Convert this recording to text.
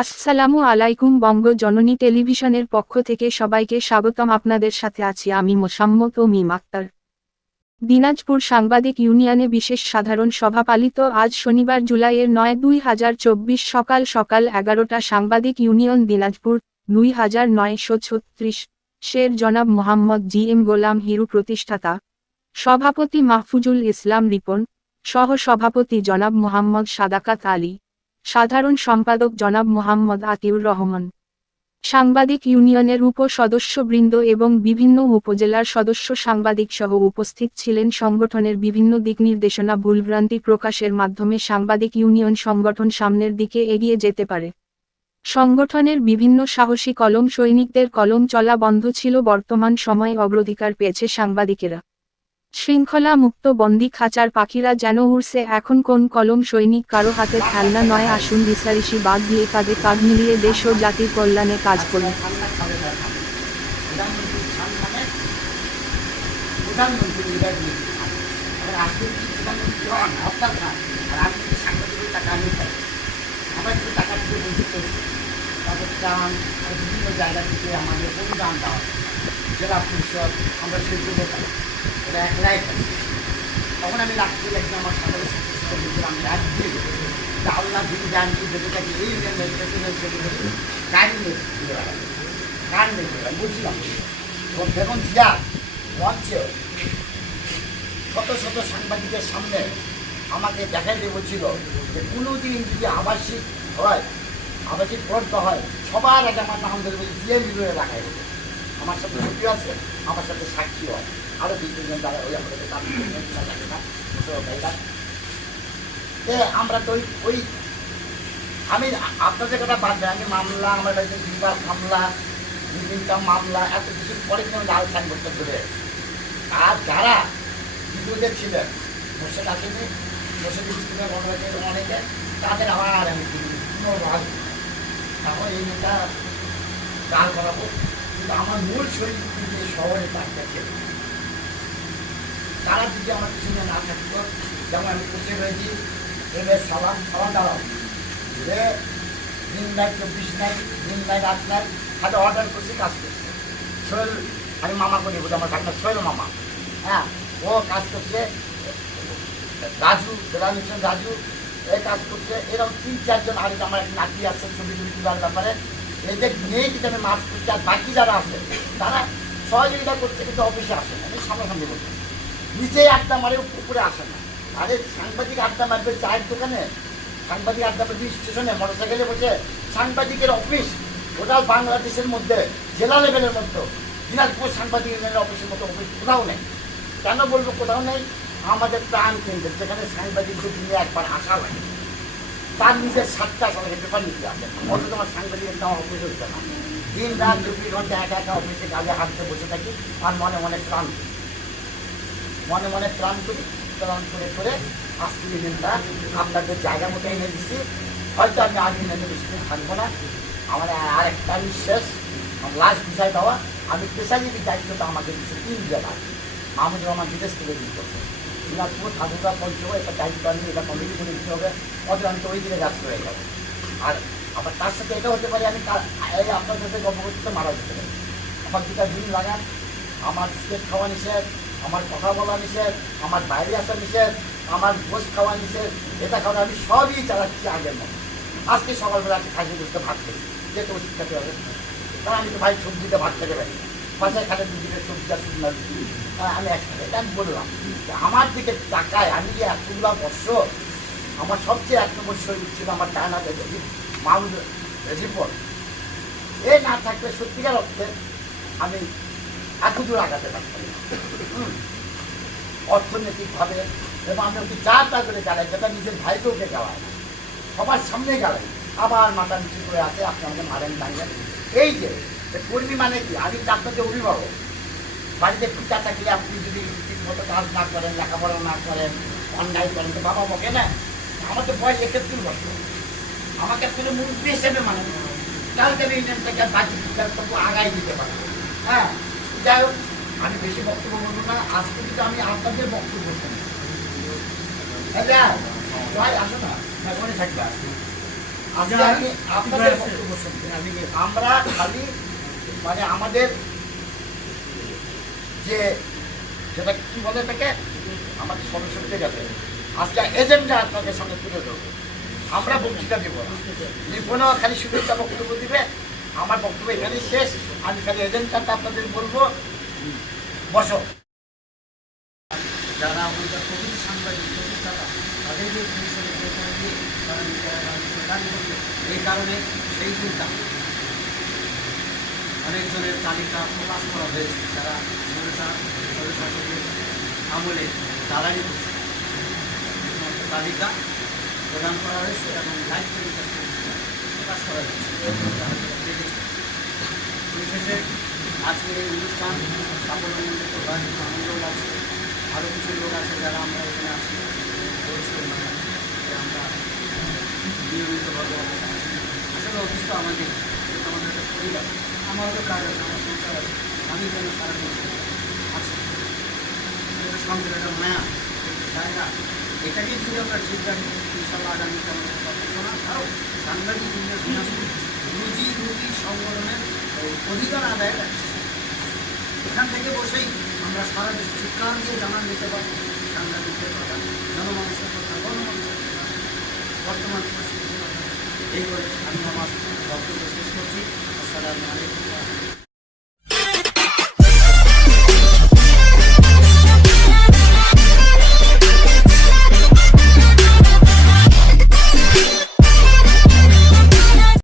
আসসালামু আলাইকুম। বঙ্গ জননী টেলিভিশনের পক্ষ থেকে সবাইকে স্বাগতম। আপনাদের সাথে আছি আমি মোসাম্মত ও মিম আক্তার। দিনাজপুর সাংবাদিক ইউনিয়নে বিশেষ সাধারণ সভা পালিত আজ শনিবার জুলাইয়ের 9, 2024 সকাল সকাল 11টা। সাংবাদিক ইউনিয়ন দিনাজপুর 2936 শের জনাব মোহাম্মদ জি.এম. গোলাম হিরু প্রতিষ্ঠাতা, সভাপতি মাহফুজুল ইসলাম রিপন, সহ সভাপতি জনাব মোহাম্মদ সাদাকাত আলী, সাধারণ সম্পাদক জনাব মোহাম্মদ আতিউর রহমান, সাংবাদিক ইউনিয়নের উপ-সদস্যবৃন্দ এবং বিভিন্ন উপজেলার সদস্য সাংবাদিকসহ উপস্থিত ছিলেন। সংগঠনের বিভিন্ন দিক নির্দেশনা ভুলভ্রান্তি প্রকাশের মাধ্যমে সাংবাদিক ইউনিয়ন সংগঠন সামনের দিকে এগিয়ে যেতে পারে। সংগঠনের বিভিন্ন সাহসী কলম সৈনিকদের কলম চলা বন্ধ ছিল। বর্তমান সময়ে অগ্রাধিকার পেয়েছে সাংবাদিকেরা। শৃঙ্খলা মুক্ত বন্দি খাঁচার পাখিরা যেন উড়ছে এখন। কোন কলম সৈনিক কারো হাতের খেলনা নয়। আসুন রিসারিসি বাদ দিয়ে কাঁধে কাঁধ মিলিয়ে দেশ ও জাতির কল্যাণে কাজ করি। বিভিন্ন জায়গা থেকে আমাদের অনুদান দেওয়া জেলা পরিষদ, আমরা সেগুলো পেতাম। এটা একলাই থাকি। তখন আমি রাখতে লাগছি আমার সাধারণ সদস্য আমি রাখ দিয়ে আল্লাহ দিন জানছি বেঁচে থাকি এই গাড়ি নিয়ে গান নিয়ে বুঝলাম। এবং বেগম জিয়া মঞ্চে শত শত সাংবাদিকের সামনে আমাকে দেখাইতে বলছিল যে কোনো দিন যদি আবাসিক হয়, আবাসিক পড়তে হয়, সবার আগে আমার নাম ধরে বলছি জিএম বিরোধে রাখাই হবে। আমার সাথে ছুটি আছে, আমার সাথে সাক্ষী হয়, আরও 2-3 জন যারা ওই আমাদের আমরা তো ওই আমি আপনাদের কথা বাদ দেয়, আমি মামলা, আমার বাড়িতে 2বার মামলা, 2-3টা মামলা, এত কিছু পরে কিন্তু লাল সাইনবোর্ডটা ধরে। আর যারা বিরোধে ছিলেন, মোর্শেদ আসেনি, মোর্শেদ স্কুলের অনেকে, তাদের আবার আমি কোনো রাজ এখন এই নেতা গাল করাবো। কিন্তু আমার মূল শরীর কিন্তু এই শহরে তাকে ছিল। তারা যদি আমার পিছনে না থাকতো, যেমন আমি বসে রয়েছি এবার সালাম দাঁড়াও যে দিন নাই 24 নাই, দিন নাই রাত নাই, হাতে অর্ডার করছি, কাজ করছে। সোহেল, আমি মামা করি বলি, আমার ভাগনা সোহেল মামা, হ্যাঁ, ও কাজ করছে। রাজু, বেলামিশন রাজু এই কাজ করছে। এরকম 3-4 জন আর আমার একটা নাতি আছে ছবি তোলার ব্যাপারে, এদের নিয়েই কিন্তু আমি মাছ করছি। আর বাকি যারা আছে তারা সহযোগিতা করছে, কিন্তু অফিসে আসে না। আমি সামনাসামনি বলছি, নিচেই আড্ডা মারে, উপরে আসে না। আরে সাংবাদিক আড্ডা মারবে চায়ের দোকানে, সাংবাদিক আড্ডা মারবে স্টেশনে, মোটরসাইকেলে বসে। সাংবাদিকের অফিস টোটাল বাংলাদেশের মধ্যে জেলা লেভেলের মধ্যে দিনাজপুর সাংবাদিক ইউনিয়নের অফিসের মতো অফিস কোথাও নেই। কেন বলবো কোথাও নেই? আমাদের প্রাণ কেন্দ্র, যেখানে সাংবাদিকদের দিনে একবার আসা লাগে, তার নিজের 7টা সবাই পেপার নিতে আসে। অথচ আমার সাংবাদিকের নাম অফিস হচ্ছে না। দিন রাত 24 ঘন্টা একা একা অফিসে কাজে হাঁটতে বসে থাকি। আর মনে মনে প্রাণ করি, প্রাণ করে আজকে দিনটা আপনাদের জায়গা মতো এনে দিচ্ছি। হয়তো আমি আগে এনে বেশি থাকবো না। আমার আর একটা শেষ, আমার লাস্ট বিষয় দেওয়া। আমি পেশাজীবীর দায়িত্বটা আমাকে দিচ্ছে 3 জেলায়। মাহমুদুর রহমান বিদেশ থেকে দিন করছে দিনাজপুর, ঠাকুরা, পঞ্চগড়, একটা দায়িত্ব নিয়ে এটা কমিটি করে দিতে হবে। অথবা আমি তো ওই দিকে ব্যস্ত হয়ে যাবো। আর আবার তার সাথে এটা হতে পারে আমি এই আপনার সাথে গল্প করতে মারা যেতে পারি। আমার 2টা দিন লাগান, আমার স্টেট খাওয়া নিষেধ, আমার কথা বলা নিষেধ, আমার বাইরে আসা নিষেধ, আমার গোস খাওয়া নিষেধ, এটা খাওয়া আমি সবই চালাচ্ছি আগের মতো। আজকে সকালবেলা আমি খাসি বসতে ভাত খেয়েছি, যেতে ওষুধ খেতে হবে। কারণ আমি তো ভাই সবজিতে ভাত খেতে পারি, বাসায় খাটে 2 দিনের সবজিটা শুকনা রুটি, আমি একসাথে। এটা আমি বললাম আমার দিকে টাকায় আমি যে এতগুলা বছর, আমার সবচেয়ে 1 নম্বর শরীর ছিল আমার ডানা দেখে মাউন্ট রিপোর্ট। এ না থাকলে সত্যিকার অর্থে আমি এত দূর আগাতে পারতাম না অর্থনৈতিকভাবে। এবং আমি ওকে যা করে গালাই, যেটা নিজের ভাইকে ওকে গালায়, সবার সামনে গালাই, আবার মাথা নিচু করে আছে, আপনি আমাকে মারেন দাঁড়িয়ে। এই যে কর্মী মানে কি, আমি আপনাদের অভিভাবক, বাড়িতে পিতা থাকলে আপনি যদি ঠিকমতো কাজ না করেন, লেখাপড়া না করেন, অন্যায় করেন, তো বাবা বকে না। আমার তো বয়স 71 বছর, আমাকে আপনি মুরব্বী হিসেবে মানে কালকে আমি ইউনিয়নটাকে বাকি তবু আগাই দিতে পারবো। হ্যাঁ, যাই হোক, আমি বেশি বক্তব্য বলবো না। আজকে কিন্তু আমি আপনাদের বক্তব্য শুনি। ভাই আসো না, মনে থাকবে। আজকে আমি আপনাদের বক্তব্য শুনতে আমরা খালি মানে আমাদের যে যেটা কি বলে তাকে আমাদের সদস্যদের কাছে আজকে এজেন্ডা আপনাদের সঙ্গে তুলে ধরবো। আমরা বক্তৃতা দেবো না, লিপনও খালি শুভেচ্ছা বক্তব্য দিবে। আমার বক্তব্য এখানেই শেষ। আমি খালি এজেন্ডাটা আপনাদের বলবো, বসো। যারা আমাদের প্রকৃত সাংবাদিক প্রতিষ্ঠাতা তাদেরকে কমিশনে দিয়ে তারা প্রদান করবে। এই কারণে সেই চিন্তা অনেকজনের তালিকা প্রকাশ করা হয়েছে যারা শাসকের আমলে দালালি করছে। তালিকা প্রদান করা হয়েছে এবং লাইভ টেলিকাস্ট প্রকাশ করা হয়েছে। পরিশেষে আজকের এই অনুষ্ঠান সাফল্যমণ্ডিত হয়, আনন্দ লাগছে। আরও কিছু লোক আছে যারা আমরা এখানে আছি বলছিলাম না যে আমরা নিয়মিতভাবে আসলে অফিস তো আমাদের একটা পরিবার, আমারও তো কাজ আছে, আমার সংসার আছে, আমি যেন সারাদিন আছি সঙ্গের একটা মায়া তাই না। এটাকেই যদি আমরা ঠিক রাখি ইনশাল্লাহ আগামীতে আমাদের কথা না কারো সাংবাদিক রুজি রুজি সংগঠনের অধিকার আদায় রাখছে। এখান থেকে বসেই আমরা সারা দেশ চিৎকার দিয়ে জানান দিতে পারি সাংবাদিকদের কথা, জনমানুষের কথা, গণমানুষের কথা, বর্তমান পরিস্থিতির কথা। এই বলে আমি আমার বক্তব্য শেষ করছি। আসসালামু আলাইকুম।